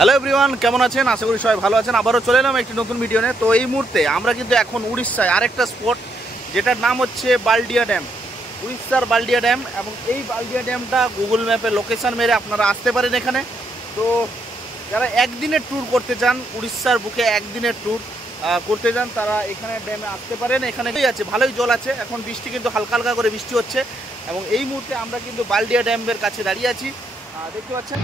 Hello everyone, কেমন আছেন? আশা করি সবাই ভালো আছেন। আবারও চলে এলাম একটি নতুন ভিডিও নিয়ে। তো এই মুহূর্তে আমরা কিন্তু এখন উড়িষ্যায় আরেকটা স্পট, যেটার নাম হচ্ছে বালডিয়া ড্যাম, উড়িষ্যার বালডিয়া ড্যাম। এবং এই বালডিয়া ড্যামটা গুগল ম্যাপে লোকেশান মেরে আপনারা আসতে পারেন এখানে। তো যারা একদিনের ট্যুর করতে চান, উড়িষ্যার বুকে একদিনের ট্যুর করতে চান, তারা এখানে ড্যামে আসতে পারেন। এখানে আছে, ভালোই জল আছে। এখন বৃষ্টি কিন্তু হালকা হালকা করে বৃষ্টি হচ্ছে। এবং এই মুহূর্তে আমরা কিন্তু বালডিয়া ড্যামের কাছে দাঁড়িয়ে আছি, দেখতে পাচ্ছেন।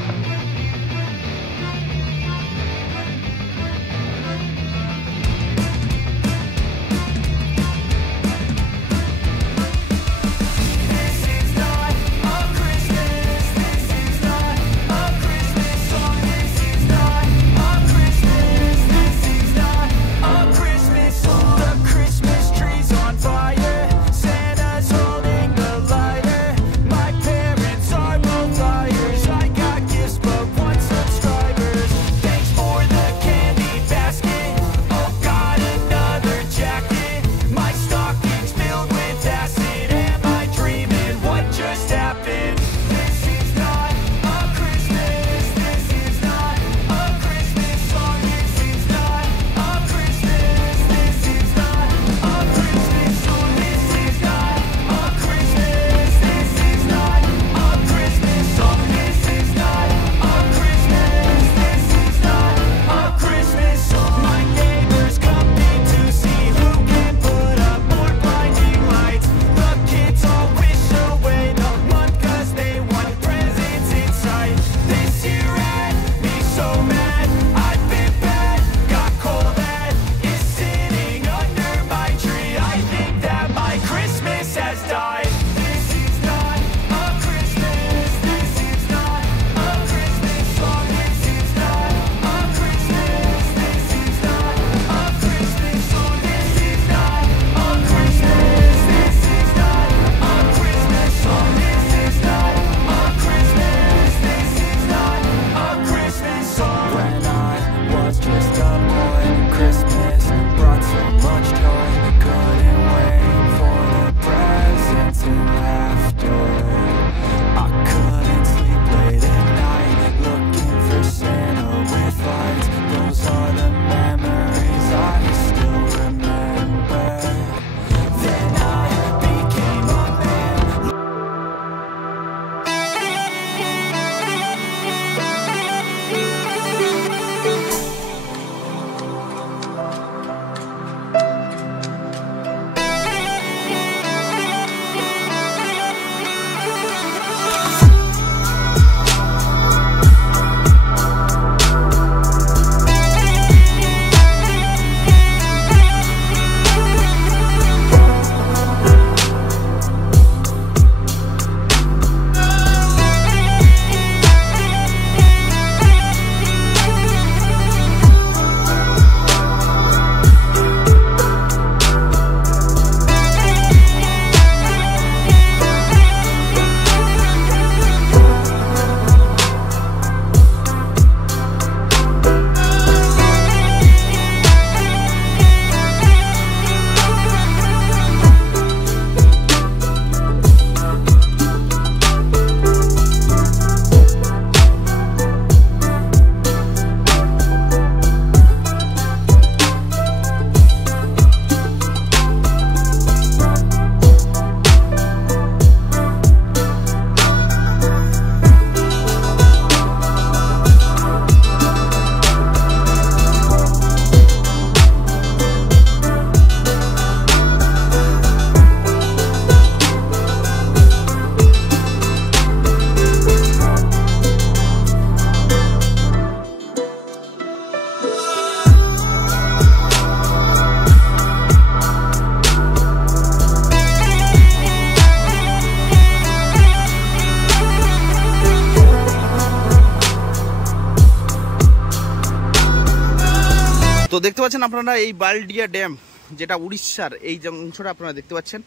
তো দেখতে পাচ্ছেন আপনারা এই বালডিয়া ড্যাম, যেটা উড়িষ্যার এই যে অংশটা আপনারা দেখতে পাচ্ছেন,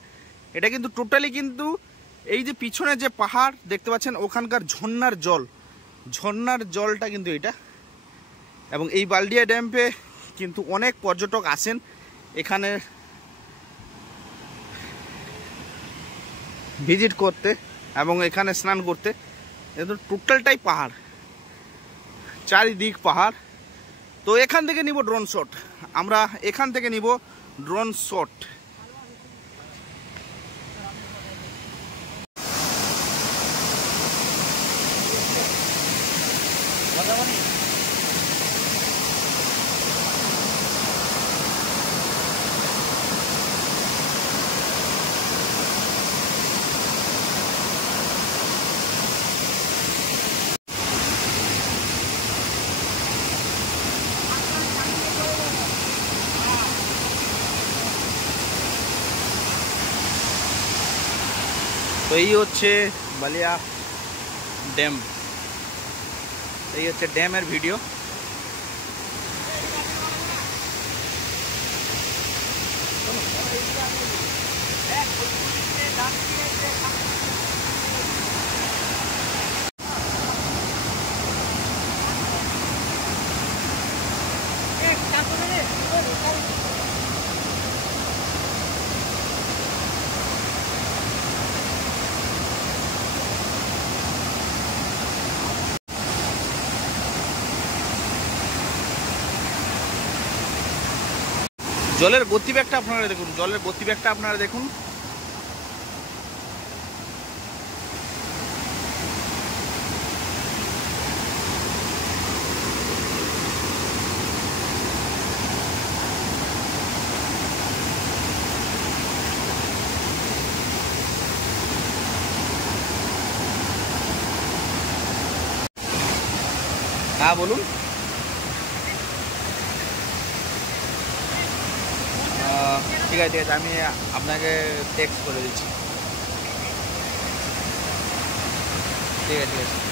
এটা কিন্তু টোটালি কিন্তু এই যে পিছনে যে পাহাড় দেখতে পাচ্ছেন, ওখানকার ঝর্ণার জলটা কিন্তু এটা। এবং এই বালডিয়া ড্যামে কিন্তু অনেক পর্যটক আসেন এখানে ভিজিট করতে এবং এখানে স্নান করতে। টোটালটাই পাহাড়, চারিদিক পাহাড়। তো এখান থেকে নিব ড্রোন শট, আমরা এখান থেকে নিব ড্রোন শট। তো এই হচ্ছে বালিয়া ড্যাম, এই হচ্ছে ড্যামের ভিডিও। জলের গতিবেগটা আপনারা দেখুন, জলের গতিবেগটা আপনারা দেখুন। হ্যাঁ বলুন। ঠিক আছে ঠিক আছে, আমি আপনাকে টেক্সট করে দিচ্ছি। ঠিক আছে ঠিক আছে।